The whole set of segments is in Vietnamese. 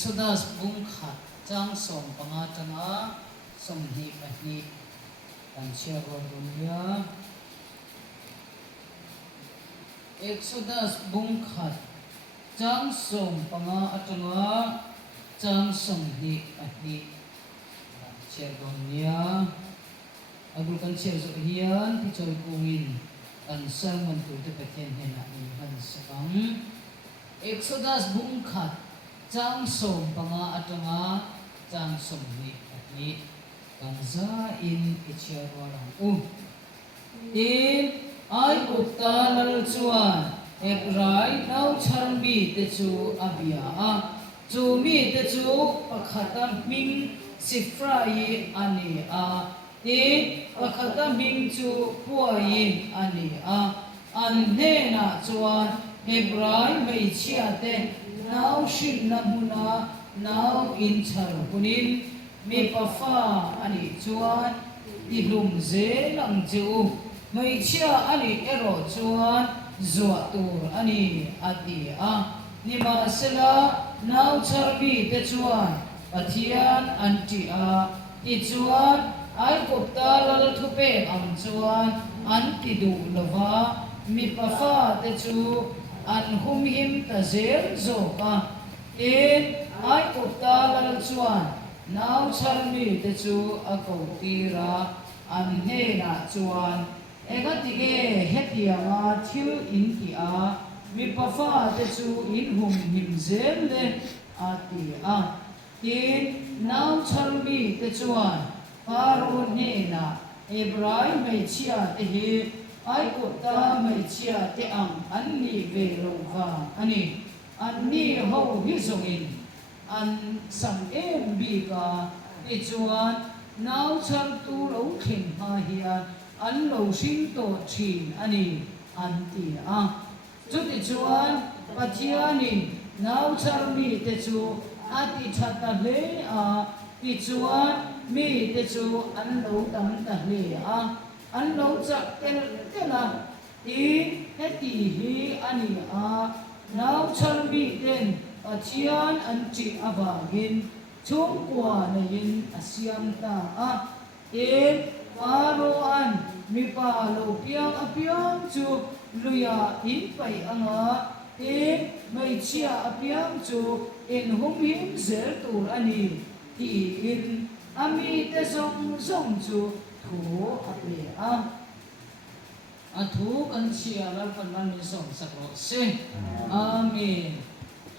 Exodus bung khat chang som pangatanga som hi pahni kan chiago dunya Exodus bung khat chang som pangatanga chang som hi pahni kan chiago dunya agul kan chiago hian pichoi kungin kan sermon tu te pathen hena ni han sakang Exodus bung khat chang som panga atanga chang som hi ni kan za in ichiarwa rang in ai ukta lal chuan ekrai nau charmi te chu abia a chu mi te chu pakhata ming sifrai ani a in pakhata ming chu puai ani a an ne na chuan hebrai mai chia te now shin na muna now in char punin mi pafa ani chuan i lum ze lang chu mai chia ani ero chuan zua tur ani ati a ni ma sela now char bi te chuan pathian anti a i chuan ai kopta lal thupe am chuan anti du lova mi pafa te chu an hum him ta zel zo ka in ai kopta lal chuan nau charmi te chu a ko tira an he na chuan ega tige hetianga thil in ti a mi pafa te chu in hum him zel le a ti a in nau charmi te chuan paro ne na Ibrahim mai chia te hi ai kopta mai chia te ang an ni ve lo va ani an ni ho hi zongin an sam em bi ka ti chuan nau char tu lo khin ha hian an lo sing to thin ani an ti a chu ti chuan pathianin nau char mi te chu ati thata hle a ti chuan mi te chu an lo tam ta hle a an lo chak tel a ti heti hi ani a nau char mi ten pathian an chi avagin chung kwa na yin asiam ta a in paro an mi pa lo piang apiang chu luya in pai anga in mai chia apiang chu in hum him zel tur ani ti in ami te song song chu thu ape a thu kan chia lal pan man mi song sakro se amen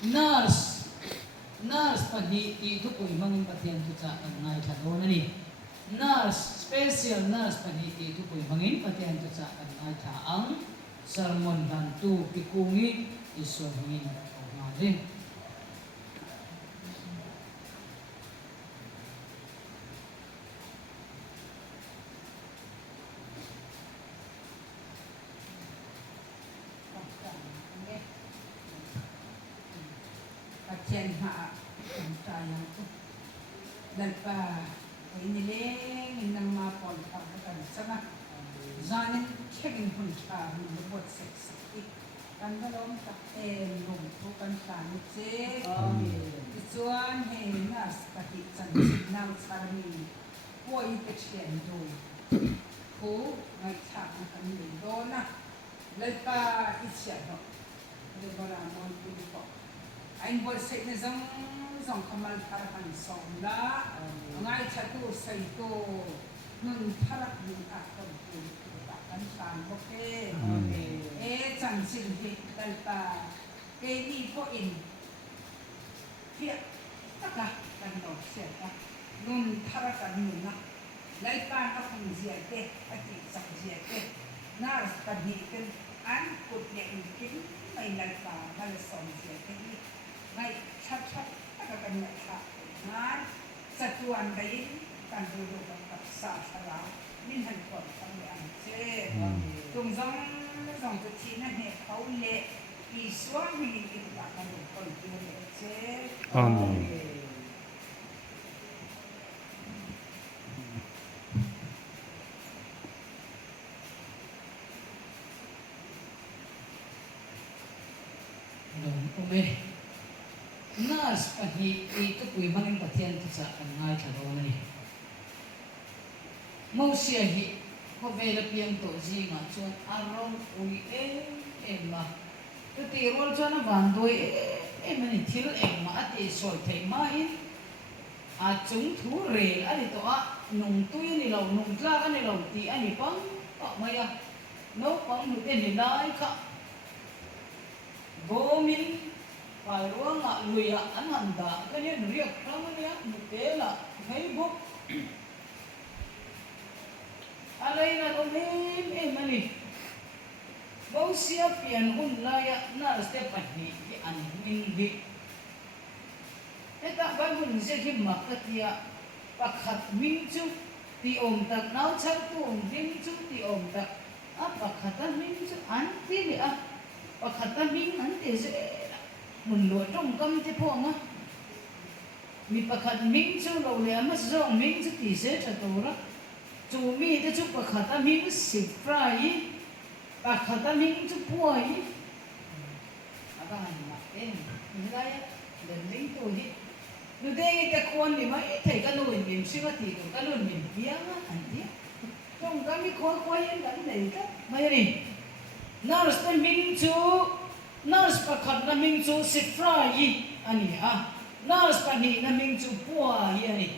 nurse padi ti thu pui mangin pathian tu cha kan ngai thalo na ni nurse special nurse padi ti thu pui mangin pathian tu cha kan ngai tha ang sermon dan tu pikungi iso hingin ma de Chen ha sayang tu dan pa ini leng inang mapol kan sana zanen checking pun cha buat seksi kan belum tak lum tu kan sana ce ituan he nas kaki chan nang sarmi poi ke chen tu ku ngai cha kan ni dona lepa isya do de bara mon tu ko anh bồi sậy này dòng kamal tarakan song la ngay chatu say to nun tarak yung akon to takan san boke chan sin hit talpa kay di po in pia taka kan do siya nun tarakan nun na lai pa ka kung ziyate ati sak ziyate naras kadhikin an put niya inkin may lai pa malasong ziyate ngay chat kan nak chat ngan satuan kain kan dulu kan sa salah min han ko kan an che tung zong tu chi na he khau le i suang mi ni ta kan ko ti le che nurse pahnih I kapui bangin pathian tu sa kan ngai tharo ni mo sia hi ko vela piang to ji nga chuan arong ui ma tu ti rol chuan a van doi mani thil ma ati soi thei ma in a chung thu re ani to a nung tu ni lo nung tla ani lo ti ani pang pa maya no pang nu te ni nai ka gomin pai ruang a luya an handa ka ni riak tang ni a nu te la hei buk alai na ko mani bo sia pian hun la ya na step pahni ki an min bi eta ba gun je ki makatia pakhat min chu ti om tak nau chak tu om ding chu ti om tak a pakhat min chu an ti ni a pakhat min an te je mun lo trong kam te po nga mi pakhat min chu lo le ma zong min chu ti se cha to ra chu mi te chu pakhat min si frai pakhat min chu puai aba ma en ni la ya le ling to hi nu de te kon ni mai thei ka nu min si ma ti ka nu min bia ma an ti trong ka mi ko ko yen dan nei ka mai ni nars te min chu nars pakhat na min chu si frai ani a nars pa ni na min chu puai ani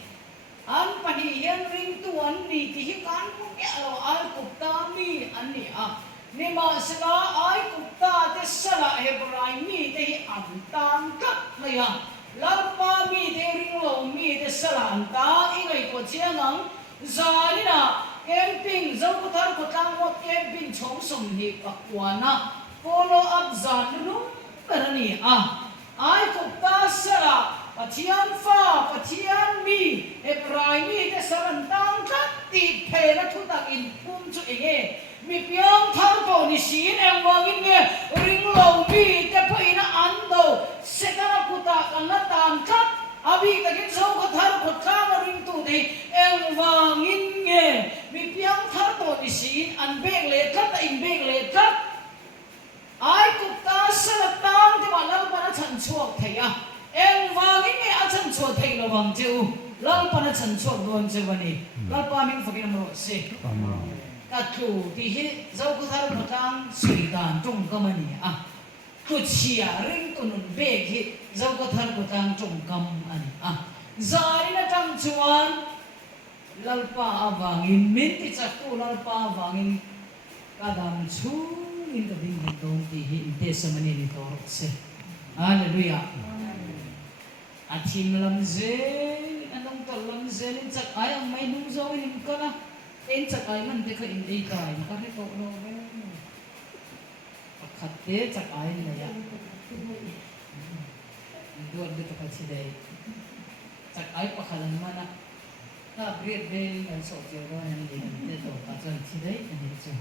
an pani hian ring tu an ni ti hi kan pu ya lo al ku ta mi an ni a ni ma sala ai ku ta te sala hebrai mi te hi an tan ka maya lar pa mi te ring lo mi te sala an ta I ngai ko chiang ang zalina camping zo ko thar ko tang mo camping chong som hi pakwana follow up zan lu karani a ai ku ta sala Pathian fa pathian mi hebrai mi te saran tang khat ti phe na thu tak in pum chu enge mi piang thar ko ni sin em wang in nge ring lo mi te pho ina an do sekara kuta kan na tan khat abi takin so ko thar ko tang ring tu de em wang in nge mi piang thar ko ni sin an bek le khat in bek le khat ai ku ta sa tang te ba la ba na chan chuak thei a em vang in a chan chuak thei lo wang chu lal pa na chan chuak don chu bani lal pa min fakin mo se ka thu ti hi zo ku thar ko tang sui dan tung ka mani a ku chia ring ku nun be hi zo ku thar ko tang tung kam ani a zai na tang chuan lal pa awang in min ti chak tu lal pa awang in ka dam chu in the ding dong ti hi in te samani ni to se hallelujah athim lam ze anong tol lam ze in chak ai ang mai nu zo in ka na en chak ai man te kha in dei kai ka he ko no pakhat te chak ai na ya duat de ka chi dei chak ai pakhalan mana na bread bel an so je ro an dei te to ka chan chi dei ani chu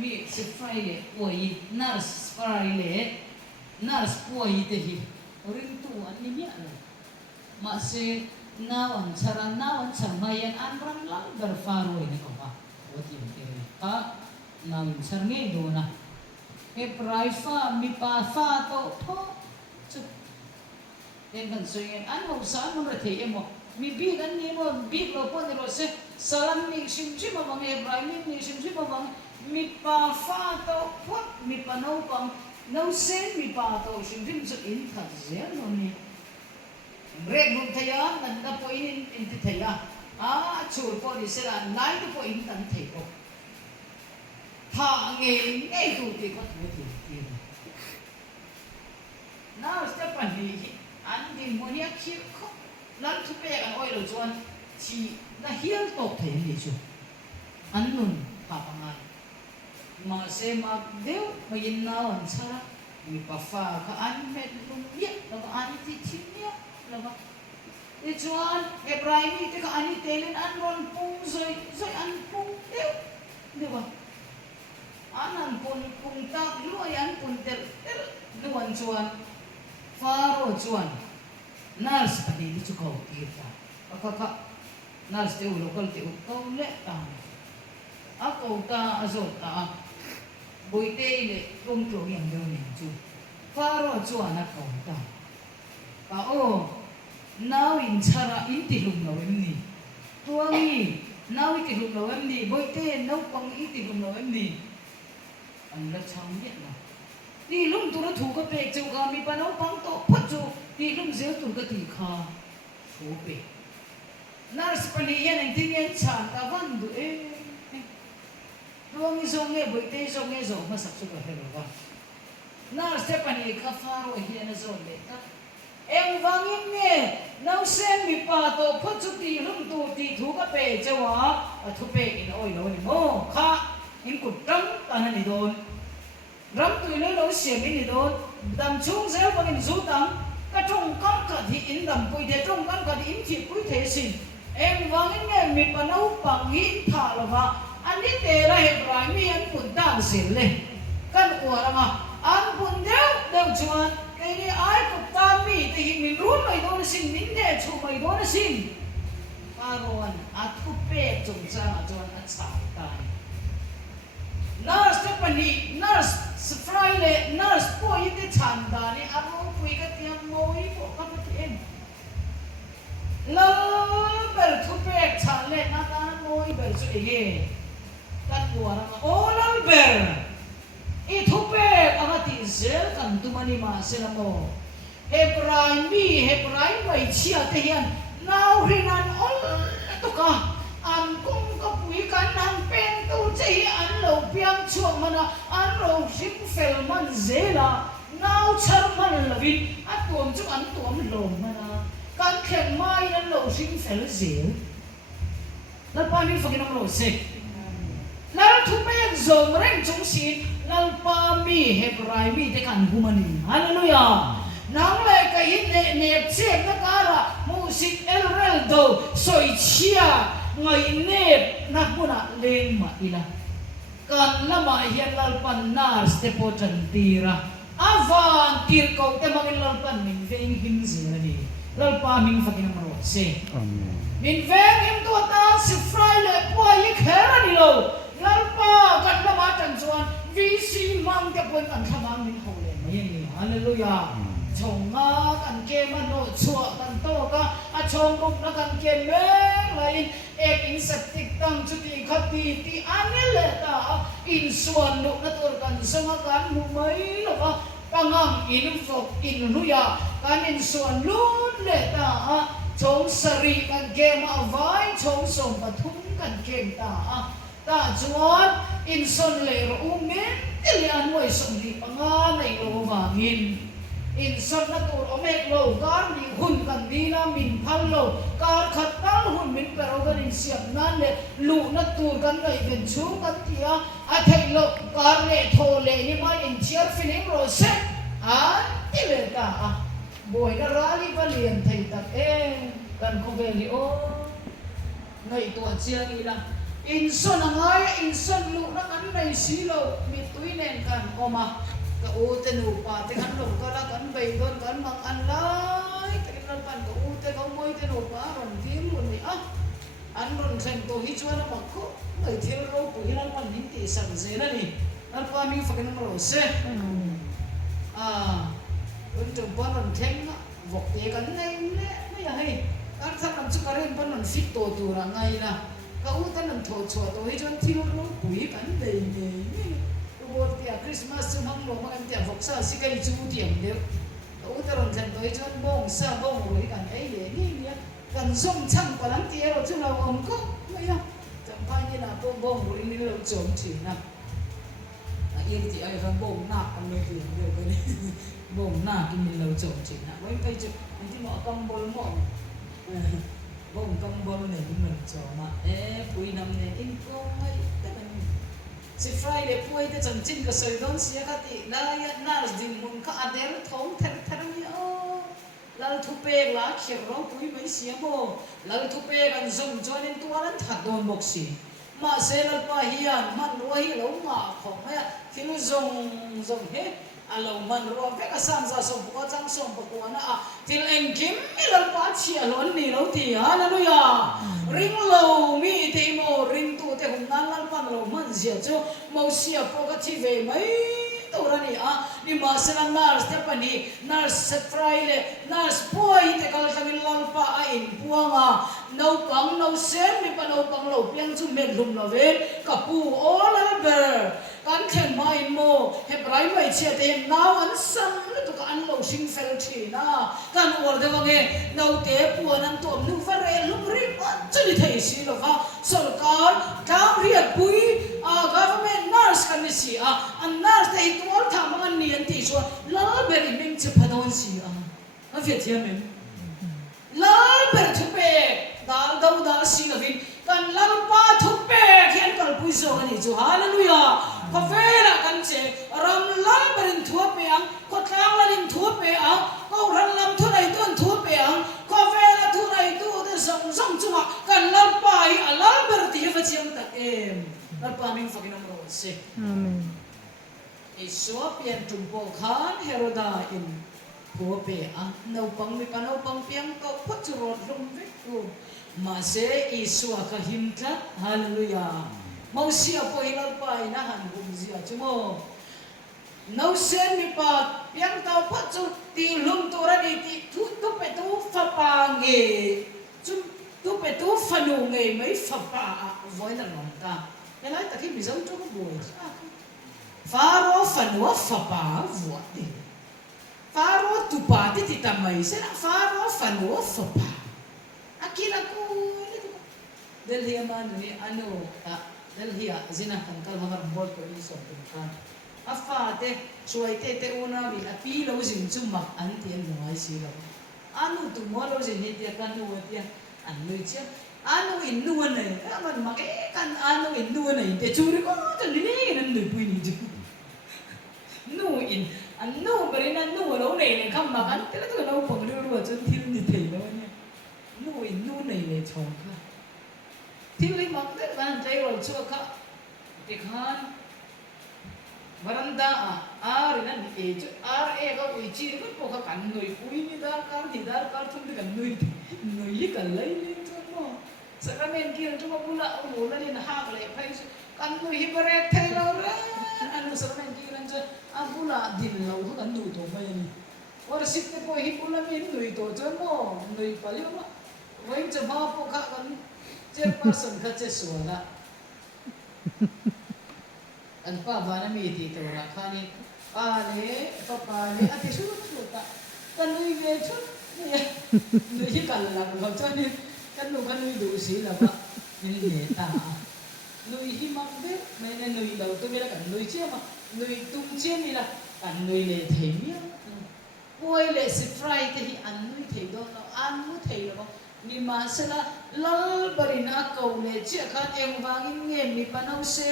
mi si Friday oi nars Friday nars puai te hi ring tu an ni ya ma se nawan charmai an ram lang ber faroi ni ko ba wati ke ka nam charnge do na e praifa mi pa fa to pho chu en kan soyen an ho sa mo re the mo mi bi kan ni mo bi lo po ni lo se salam ni sim sim mo nge Ibrahim ni sim sim mo mi pa fa to pho mi pa no pang no sen mi pa to sim sim chu in khat zel no ni break room thaya nan da po in ti thaya a chur po ni se la nai to po in tan thei ko tha nge tu ti ko tu ti now step an ni an din mo ni khi ko lan thu pe an oi lo chuan chi na hial tok thei ni chu an nun pa pa ngai ma se ma deu ma yin na wan cha mi pa fa ka an met lum ye lo ka an ti chi ye lo ba e chuan Ibrahim te ka ani telen an ron pung zoi an pung deu de ba an pun pung ta lu an pun tel luan chuan faro chuan nars ani ni chu ko ti ta ka nars te u lokal te u ko le ta a ko ta a zo ta boite le kum to yang do ni chu Faro chuan a kaw ta ka o now in chara in tilum lo emni tuangi now in tilum lo emni boite no pang in tilum lo emni an la chang ye na ti lum tu ra thu ka pe chu ga mi pa no pang to phat chu ti lum zel tu ka ti kha thu pe nars pani yan ang tingyan chan ta van du tuangi zonge boite zonge zo masak chu ka helo ba na Stephanie ka faro hian a zon le ta em wangin nge nau sen mi pa to phachu ti lum tu ti thu ka pe chawa a thu pe in oi lo ni mo kha in ku tam ta ni don ram tu le lo siam ni don dam chung zel wangin zu tang ka chung kam ka thi in dam pui de chung kam ka in thi pui the sin em wangin nge mi pa nau pang hin tha lo wa ani te ra he pra mi an pun tang sin le kan u ra ma an bun deu chuan cái đi ai cũng ta mi thì mình rút mày đó là xin mình để chụp mày đó là xin paron at thu pe chung cha chuan at sa tai nurse Stephanie nurse Friday nurse po yite chan da ni aro pui ka tiang moi po ka patin lo ber thu pe chan le na ta moi ber chu ye kan buara ma o lo ber Itupe agati zel kan tumani ma selamo Hebrai mai chia te hian now hinan ol tuka an kung ka pui kan han pen tu che an lo piang chuang mana an lo sim fel man zela now char man lovin atom chu an tom lo mana kan khen mai nan lo sim fel zel la pa mi fakin lo se la thu pe zom reng chung sin lalpa mi Hebrai mi te kan humani hallelujah nang le ka in ne che na kara musik elrel do soi chia ngai ne na puna leng ma ila kan lama hian lalpan nar ste potan tira avan tir ko te mangin lalpan min veng him zani lalpa min fakin maro se amen min veng him to ta si fraile po yi khera ni lo lalpa kan lama tan chuan VC mang te pon kan thamang min hole mai ni hallelujah chonga kan ke mano chua kan to ka a chong buk na kan ke me lain ek in septic tang chuti khati ti anele ta in suan no na tor kan sanga kan mu mai lo ka pangang in fok in nuya kan in suan lun le ta chong sari kan ke ma vai chong som pathum kan ke ta ta chuan in son le ro umen ile an moi som di panga nei lo wangin in son na tur omek lo gar ni hun kan di na min phal lo kar khat tal hun min pero gan in siam nan le lu na tur kan ngai ven chu kan tia a thei lo kar le tho le ni mai in chiar filim ro se ile ta boy na rali valien thei tak kan ko ve li o ngai to chia ni la in son angai in son lu na kan nei silo mi tuinen kan koma ka uten upa te kan lo kala kan bei don kan mang an lai te kan pan ka ute ka moi te no pa ron tim mun ni an ron sen to hi chuan ma ko ngai thil ro pu hilan pan nin ti sang ze na ni al pa mi fakin ro se un to bon ron theng vok te kan nei le mai hai kan thang nam chu karen pan ron fit to tu ra ngai na ka utan nam tho chho to hi chuan thil ro pui kan dei ne bột tiệc Christmas chung hăng lộ mà em tiệc vok sa si cây chu tiệm đều u ta ron chen toi chon bong sa bong rồi kan ấy để ni kan som chang pa lang tia ro chu lo om ko mai ya cham pa ni na bong rồi ni lo chom chi na yên thì ai kan bong na kan lo ti đều cái này bong na ki ni lo chom chi na wai pai chu anh ti mo kam bol mo bong kam bol ne ni mình cho mà pui nam ne in ko mai si Friday puai te chang chin ka soi don sia ka ti la ya nas din mun ka adel thong ther ther ni o lal thu pe la khir ro pui mai sia mo lal thu pe kan zum join in tuan that don bok si ma se lal pa hian man ro hi lo ma khom ya thil zong he alo man ro ve ka san za so ko chang som ko na thil en kim ilal pa chia lon ni lo ti hallelujah ring lo mi te mo ring tu te hum nan lal pan lo man zia cho mo sia po ka thi ve mai to rani ni masana nurse te pani nurse fraile nurse boy te kal tangin lalpa a in puanga no pang no sen mi pa no pang lo piang chu met lum lo ve kapu all over kan khen mai mo hebrai mai che te now an sam to kan lo sing fel thi na kan or de wange no te pu nan tom nu fa re lum ri chali thai si lo va sarkar kam riat pui government nurse kan si an nurse te to tham an nian ti so la ber ming che phanon si a viet hiam men la ber thu pe dal dau dal si lo vin kan lam pa thu pe khian kal pui so ani chu hallelujah ka vela kan che ram lam berin thu pe ang ko tlang la rin thu pe ang ko ran lam thu nai ton thu pe ang ko vela thu nai tu de song song chu kan lam pa hi alam ber ti fa chiam tak em lar pa ming fakin am ro se Amen. iswa pian tumpo khan heroda in thu pe no pang mi pa no pang piang to phot chu ro lum ve tu ma se iswa ka him tla hallelujah mau sia po hilal pa ina han bum zia chumo no sen mi pa piang tao phot chu ti lum tu ra ni ti thu tu pe tu fa pa nge chu tu pe tu fa nu nge mai fa pa voi na long ta ya lai ta ki mi zau chu ko boi fa ro fa nu fa pa vo ti fa ro tu pa ti ta mai se na fa ro fa nu fa pa akila ko Delhi man ni ano Delhi zina kan kal hangar bol ko iso kan afate suai te una bi api lo jin chumak an tien ngai si lo anu tu mo lo jin ni te kan nu te an lui che anu in nu nei man ma ke kan anu in nu nei te churi ko to ni nan lui pui ni ju nu in an nu bari na nu lo nei ne kam ma kan te to lo pong ru chun thil ni thei lo ne nu in nu nei ne chong ka thil li mak te ban chai ro chu ka te khan baranda nan e chu ga ui chi ko po ka kan noi pui ni dar kar thum de kan noi kan lai ni chu mo saramen ki chu ma bula u la ni na ha le phai kan noi hi bare thai lo ra anu saramen ki ran chu bula din lo kan du to mai ni or sit te po hi bula min noi to chu mo noi pa yo ma vai cha ma po ka kan chairperson ka che suala an pa bana mi ti to ra khani ale papa le ati suru ta kan lui ve chu ni hi kan la ko cha ni kan lui du si la ba ni le ta lui hi mak be me ne lui dau to be la kan lui che ma lui tum che ni la kan lui le thei mi poi le si fry te hi an lui thei do no an mu thei lo ni ma sala lal barina ko le che khan eng wangin nge mi panau se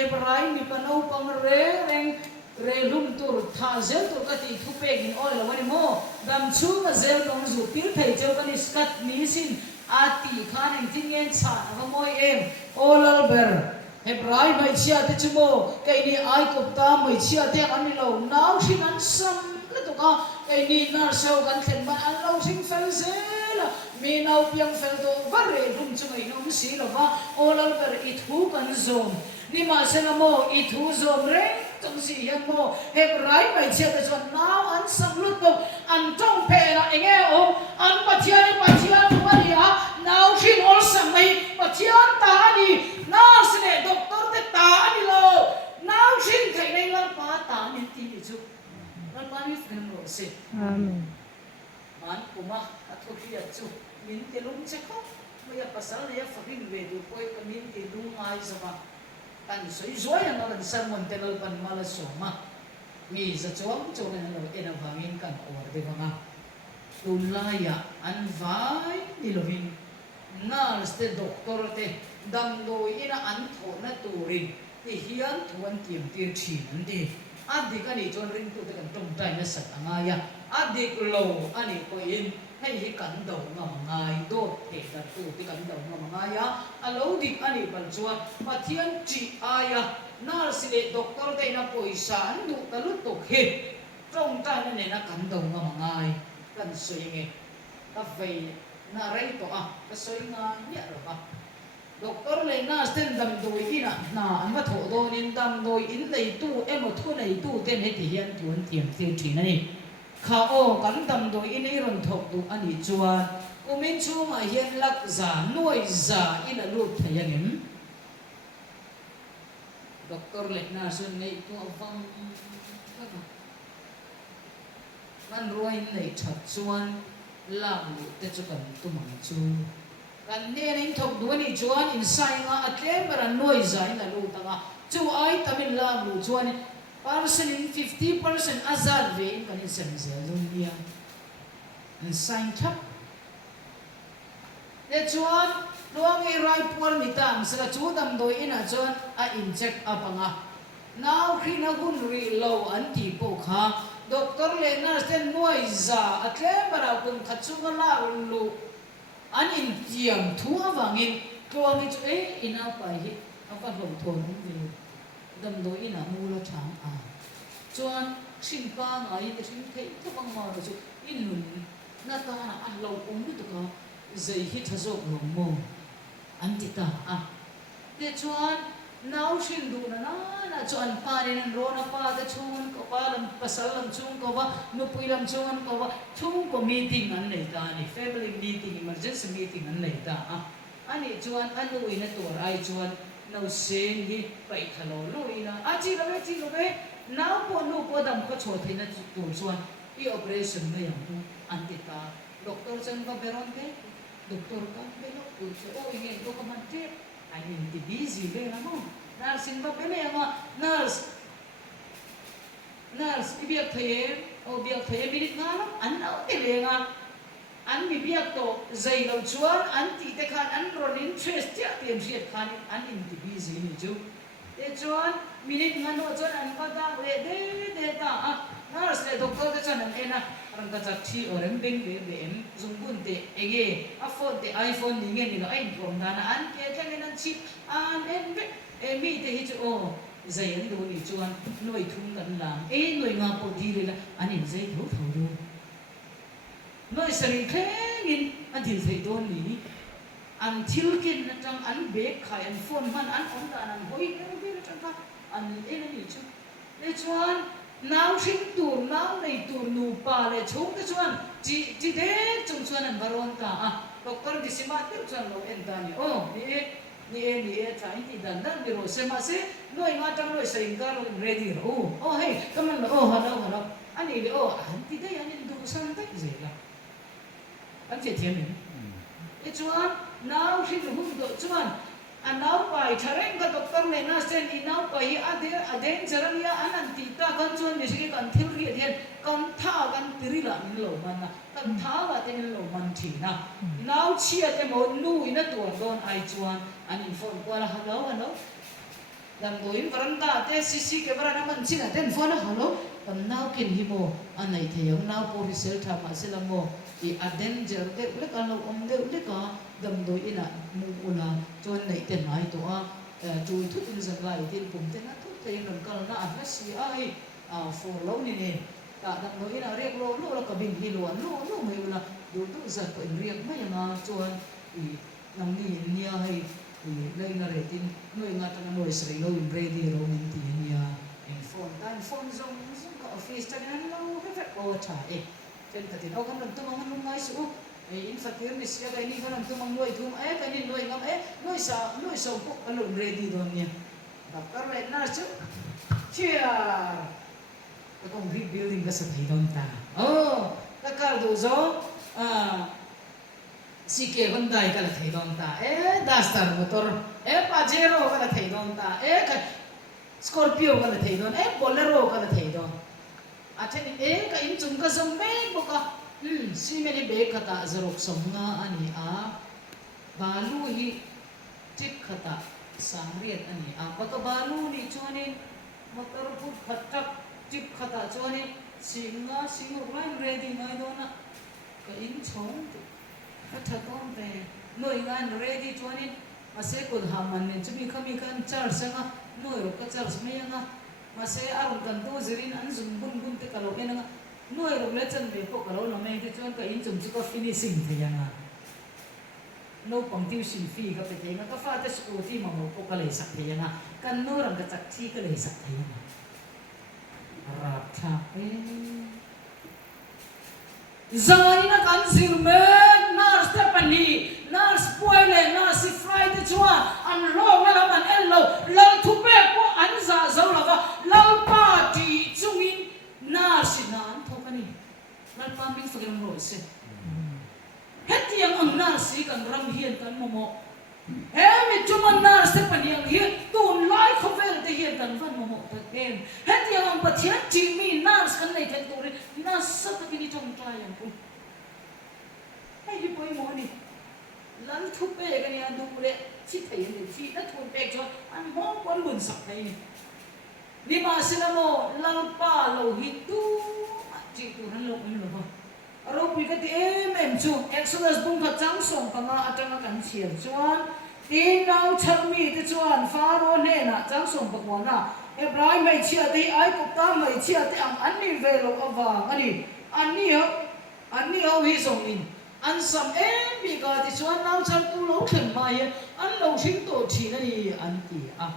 ebrai mi panau pang re lum tur tha zel tur ka ti thu pe gin ol la wani mo dam chu ma zel dong zu pil thei cheu kan iskat mi sin ati khan eng tin ngen cha na moi em olal ber ebrai mai chia te chumo kai ni ai kop ta mai chia te an ni lo nau sin an sam la to ka kai ni na sau kan khen ban an lo sing fel zel mi nau piang fel do bare lum chu mai nom si lo ba olal ber it hu kan zom ni ma se na mo it hu zom re tong si hiam mo hebrai mai chia te chon nau an sam lut to an tong pe na enge o an pathian wa ni a nau shin ol sam mai pathian ta ni na se doctor te ta ni lo nau shin thai nei la pa ta ni ti ni chu ran pa ni fem ro se Amen. man kuma athoki chu min te lum che kho ya pasal ya fakin ve du koi kamin te lum ai sama kan soi zoi an la sermon te lal pan mala soma mi za chuang chu na lo ena wangin kan or de wanga tulaya an vai ni lovin nurse te doctor te dam do ina an tho na turin ti hian thuan tiam tir thin an di adik ani chon ring tu te kan tong tai na sat angaya adik lo ani ko in hei hi kan do ngam ngai do te da tu ti kan do ngam ngaya alo dik ani bal chuan pathian chi aya nurse le doctor te na poisa an du ta lu to he tong tai na ne na kan do ngam ngai kan sui nge ka ve na rei to ka sui nga nya ro ba doctor le na sten dam doi ina na an ma tho do nin dam doi in lei tu emo thu nei tu ten he ti hian tuan tiam tiu thi na ni kha o kan dam doi in ei ron thok du ani chuan kumin chu ma hian lak za noi za ina lut thayangim doctor le na sun nei tu awang man ruai nei that chuan lam lu te chu kan tu mang chu kan ne rin thok du ni chuan in sai nga atle mara noi za ina lu tanga chu ai tamin lam lu chuan person in 50% azal ve in kan in sem zel dun dia in sai thap le chuan luang e rai por mi tam sala chu dam doi ina chuan a in check up anga now khina gun ri lo an ti po kha doctor le nurse ten noi za atle bara kun khachunga la lu an in tiam thu awangin luang e chu e ina pai hi apa hom thon vi dam doi ina mu lo thang a chuan sin pa ngai te sin thei to bang ma chu in nun na ta na an lo om tu ka zai hi thazok long mo an ti ta a te chuan nau shin du na chuan pa rin an ro na pa te chung ko pa lam pasal lam chung ko ba no pui lam chung ko ba chung ko meeting an nei ta ni family meeting emergency meeting an nei ta a ani chuan anu ina tur ai chuan no sen hi pai thalo lo ina a chi lo ve nau po no po dam ko chho thina tu chuan i operation na yang an ti ta doctor chen ba beron te doctor ka belo tu o ingen ko ka man te I mean, the busy be na mo. Nurse ba pele nga nurse ibiak thaye minute nga no an au tele nga an mi biak to zai lo chuan an ti te khan an ron interest ya tiam riat khan an in the busy ni chu te chuan minute nga no chuan an pa da le de ta nurse le doctor te chuan an ena rang ka cha thi orem beng be em zumbun te ege a phone te iPhone ni nge ni lo ai thom na an ke tlang an chip an em be mi te hi chu o zai an do ni chuan noi thum kan lam noi nga po di le la an in zai tho tho do noi sarin klengin an thil thei don ni an thil kin na tang an be khai an phone man an on da an hoi be tang ka an ena ni chu le chuan now sing tur now nei tur nu pa le chung te chuan ji de chung chuan an baron ta doctor disima te chuan lo en ta ni ni e tha in ti dan dan ro se ma se noi nga tang noi sain ka lo ready ro hey come on hello ani le an ti dai an du san ta ze la an che thiam ni e chuan now sing hum do chuan an now pai thareng ka doctor le na sen i now pai aden charang ya anan ti ta kan chuan ni se kan thil ri thian kan tha kan tiri la min lo man na kan tha wa te min lo man thi na now chia te mo nu ina tur don ai chuan an phone ko la hello dan doin varanda te cc camera na man china ten phone hello kan now kin hi mo anai theyong now po result tha ma sela mo i aden jer te le kan lo om de le ka dam doi ina mu una chuan nei te mai to a chui thut in zang lai tin pum te na thut te ron kal na a si ai for lo ni ne ta dam doi ina rek lo la ka bin hi lo mai una du za ko in riak mai na chuan i nang ni nia hai lai na re tin noi nga ta noi sri lo in ready ro min ti nia in phone zong ka office ta na lo he ko cha ten ta tin o kam lam tu mang lung ngai su in fatir ni sia kai ni kan tu mang noi thum kan ni noi ngam noi so ko alon ready don nia doctor le na chu chia ko kong rebuilding ka sa thai don ta ta kar do zo CK Hyundai ka la thai don ta Duster motor Pajero ka la thai don ta Scorpio ka la thai don Bolero ka la thai don aten ka in chung ka som me bo ka si me ni be khata zarok som nga ani balu hi tik khata samriat ani baka balu ni chone motor put khatak tik khata chone singo line ready ngai dona ka in chong khatha kon te noi ngan ready chone ase ko haman ne chumi khami kan char sanga noi ro ka char me nga mase arun kan to zirin an zum bun te kalo enanga noi ro le chan be ko kalo na me te chon ka in chum chu ka finishing the yang no pang tuition fee ka pete nga ka fata school ti mamo po ka lay sak na kan no rang ka chak chi ka lay sak na rap tha zai na kan zirmen nurse ta pani nurse poile nurse friday chua an lo la man ello lo thu pe ko an za zo la ba lo pa ti chungin nurse na an thokani ral pa min fagam ro se heti yang ang nurse kan ram hian kan momo mi chuman nurse ta pani ang hian tun lai khovel te hian kan van momo ta ken heti yang ang pathian chi mi nurse kan nei ten tur nurse sa ta kini chong try yang ku ai hi poi mo ni lan thu pe ka ni adu le chi thai ni chi na thun pe cho an mo kon bun sak thai ni ma sila mo lan pa lo hi tu chi tu ran lo ni lo ba aro pi ka ti em chu exodus bung ka chang song pa nga atanga kan chiam chuan ti nau chak mi te chuan faro ne na chang song pa ko na Abraham mai chia te ai ko ta mai chia te ang an ni ve lo awa ani an ni ho hi song in an sam bi ka ti chuan nau chak tu lo khem mai an lo thing to thi na ni an ti a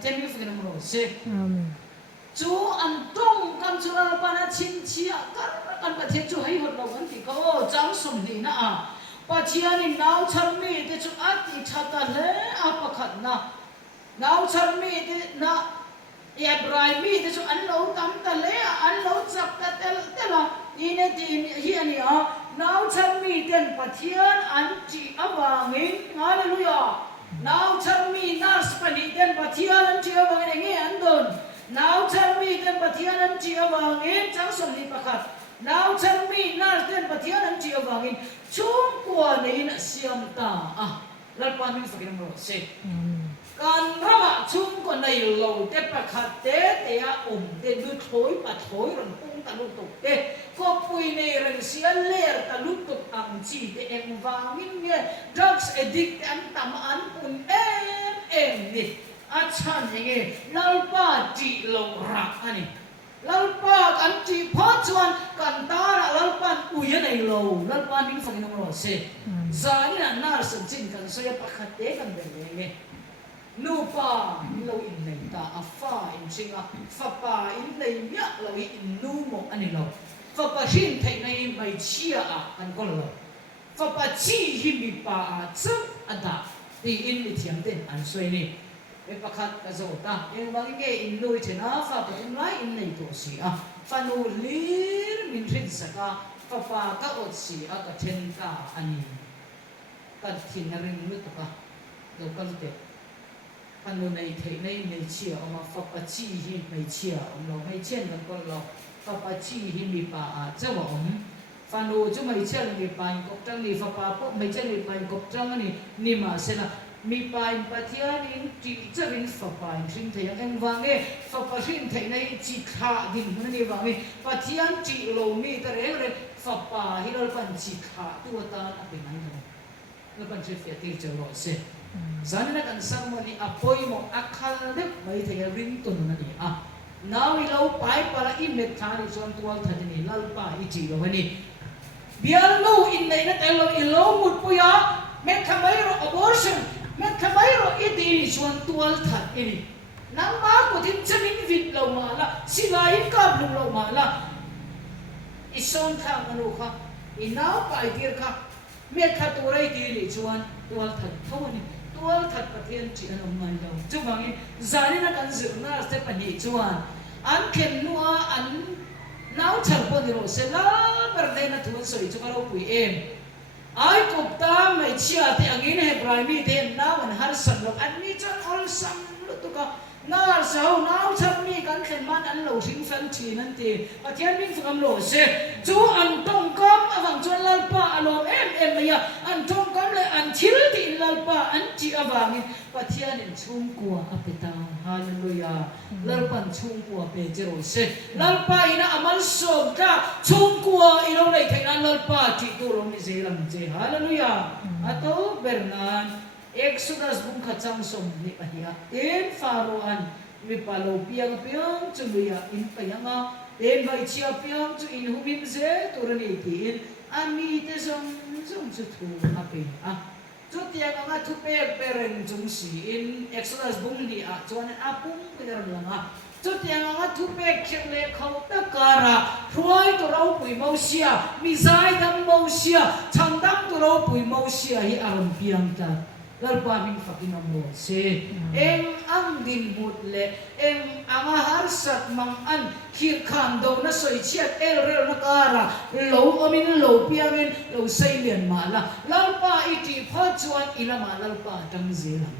tem mi fu na mo se Amen. chú ăn trông căn chú là ba na chín chia căn bà thiệt chú hay hoạt động ăn thì có trắng sủng gì na bà chia ni nấu chấm mì thì chú ăn thì chặt ta lẽ apa khát na nấu chấm mì thì na Ibrahim mì thì chú ăn nấu tắm ta lẽ ăn nấu chặt ta tel là đi nè thì hiện ni nấu chấm mì thì bà thiệt ăn chỉ avangin hallelujah nấu chấm mì na spani thì bà thiệt ăn chỉ avangin nghe ăn đồn now tell me then pathian an chi awangin chang som ni pakhat now tell me na then pathian an chi awangin chung kwa nei na siam ta lal pa min fakin mo se kan rama chung ko nei lo te pakhat te te du thoi pa thoi ron pung ta lu tok te ko pui nei ren sia ler ta lu tok ang chi te em wangin nge drugs addict an tam an pun em ni achan nge lalpa ti lo rak ani lalpa kan ti pho chuan kan ta ra lalpa uya nei lo lalpa ning fakin lo se zani na nar san chin kan so ya pakhate kan de nge nu pa lo in nei ta afa in singa fa pa in nei ya lo in nu mo ani lo fa pa hin thai nei mai chia kan ko lo fa pa chi hi mi pa chu ada ti in mi thiam ten an soi ni e pakhat ka zo ta eng wang ge in lui thena fa pa in lai in nei to si fa nu lir min rin saka fa pa ka ot si ka then ka ani ka thin na ring lu to ka do ka lu te fa nu nei thei nei nei chia oma fa pa chi hi nei chia om lo mai chen kan ko lo fa pa chi hi mi pa cha wa om fa nu chu mai chen mi pa in kok tang ni fa pa po mai chen mi pa in kok tang ani ni ma se na mi pain pathian in ti charin fa pain thin thei ang wange fa pa thin thei nei chi kha din mun ni wange pathian chi lo mi ta re fa pa hi lo pan chi kha tu ta a pe nai no pan che fia ti che lo se zan na kan sang mo ni apoi mo akhal de mai thei ring tun na ni now we lo pai para in met thani chon tual thani ni lal pa i chi lo ni bial lo in nei na te lo i lo mut pu ya met khamai ro abortion met khamai ro idi chuan tual that ini nang ma ko din chamin vit lo ma la silai ka blu lo ma la ison kha anu kha inau pa dir kha met kha turai ti ni chuan tual that thawani tual that pathian chi anu man lo chu bangi zani na kan zu na ste pani chuan an khen nuwa an nau chal po ni ro se la ber de na thun soi chu ka ro pui em ai cục ta mày chia thì anh ấy này phải mi thì nào mình har sẵn được anh mi cho all sẵn được tụi con nào sao nào chắc mi cần thêm man anh lẩu sinh phân chỉ nên thì và thiên minh phải cầm lẩu xe chú anh trông cơm ở vòng cho lal pa anh em mày à anh trông cơm lại anh chill thì lal pa anh chỉ ở vòng và thiên anh chung qua apeta hallelujah lal pa chung qua pe zero xe lal pa ina amal som ka chung qua ino này thành anh lal pa chỉ tu lòng gì làm gì hallelujah ato bernan Exodus bung kacang som ni pahia in faroan mi palo piang chuluya in payanga in bai chia piang chu in hubim ze turani ti in ami te som chu thu ape chút tiếng anga thu pe peren chung si in Exodus bung di a chuan apung pilar langa chút tiếng anga thu pe khet le khau ta kara ruai to rau pui mau sia mi zai dam mau sia chang dam to rau pui mau sia hi aram piang ta lalpa min fakin amo se em ang din but le em anga har sat mang an khir khan do na soi chiat el rel na kara lo amin lo piangin lo sai lian ma la lalpa iti pha chuan ilama lalpa tang zelam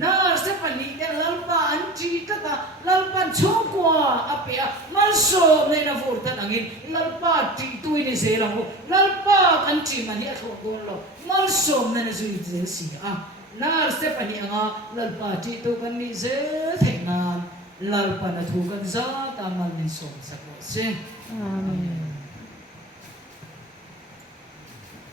na se pani te lalpa an chi ta ka lalpa chokwa apia mal so ne na vor ta angin lalpa ti tui ni zelam lalpa kan chi mani a kho gon lo mal so ne na zui ze si a na se pani anga lalpa ti to kan ni ze thena lalpa na thu kan za ta mal ni so sa ko se Amen.